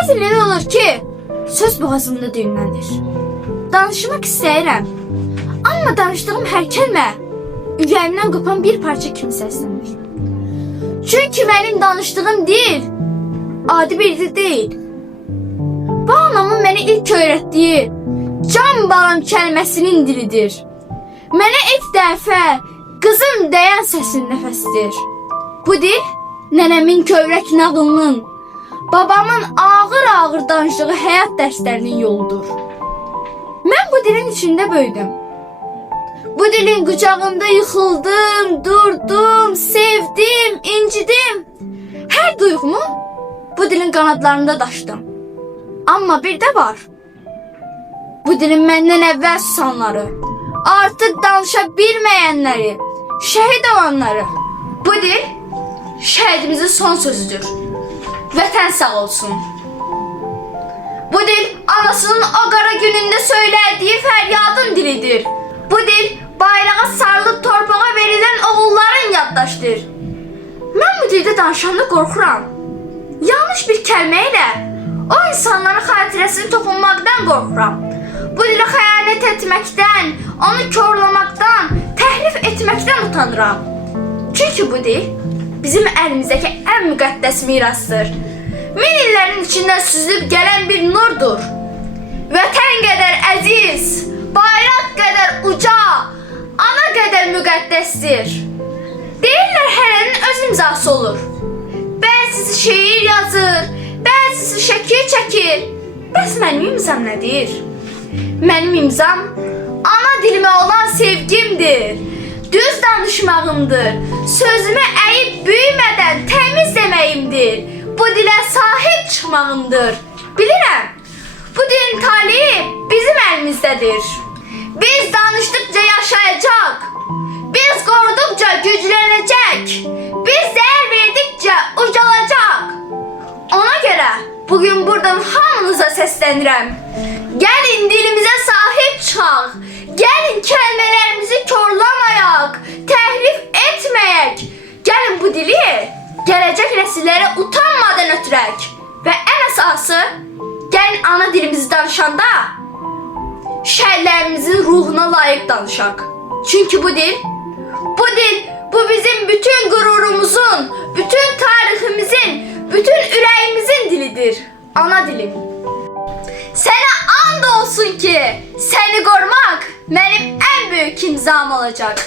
Bəzən elə olur ki, söz boğazımda düyünlənir. Danışmaq istəyirəm, amma danışdığım hər kəlmə ürəyimdən qopan bir parça kimi səslənir. Çünki mənim danışdığım dil adi bir dil deyil. Bu anamın mənə ilk öyrətdiyi can balam kəlməsinin dilidir. Mənə ilk dəfə qızım deyən səsin nəfəsidir. Bu dil nənəmin kövrək nağılının, babamın ağır-ağır danışdığı həyat dərslərinin yoludur. Mən bu dilin içində böyüdüm. Bu dilin qucağında yıxıldım, durdum, sevdim, incidim. Hər duyğumu bu dilin qanadlarında daşıdım. Amma bir də var. Bu dilin məndən əvvəl susanları, artıq danışa bilməyənləri, şəhid olanları. Bu dil şəhidimizin son sözüdür. Vətən sağ olsun. Bu dil anasının o qara günündə söylədiyi fəryadın dilidir. Bu dil bayrağa sarılıb torpağa verilən oğulların yaddaşdır. Mən bu dildə danışanda qorxuram. Yanlış bir kəlmə ilə o insanların xatirəsini toxunmaqdan qorxuram. Bu dilə xəyanət etməkdən, onu korlamaqdan, təhrif etməkdən utanıram. Çünki bu dil bizim əlimizdəki ən müqəddəs mirasdır. Min illərin içindən süzülüb gələn bir nurdur. Vətən qədər əziz, bayraq qədər uca, ana qədər müqəddəsdir. Deyirlər hərənin öz imzası olur. Bəzisi şeir yazır, bəzisi şəkil çəkir. Bəs mənim imzam nədir? Mənim imzam ana dilimə olan sevgimdir. Düz danışmağımdır. Sözümü əyib büyümədən təmiz deməyimdir. Bu dilə sahib çıxmağımdır. Bilirəm, bu dilin taleyi bizim əlimizdədir. Biz danışdıqca yaşayacaq. Biz qoruduqca güclənəcək. Biz dəyər verdikcə ucalacaq. Ona görə bugün buradan hamınıza səslənirəm. Gəlin dilimizə sahib çıxaq. Gəlin kəlmələrimizi korlamayaq, təhrif etməyək. Gəlin bu dili gələcək nəsillərə utanmadan ötürək. Və ən əsası, gəlin ana dilimizi danışanda şəhidlərimizin ruhuna layiq danışaq. Çünki bu dil bu bizim bütün qürurumuzun, bütün tariximizin, bütün ürəyimizin dilidir. Ana dilim. Sənə and olsun ki, səni qorumaq mənim ən böyük imzam olacaq.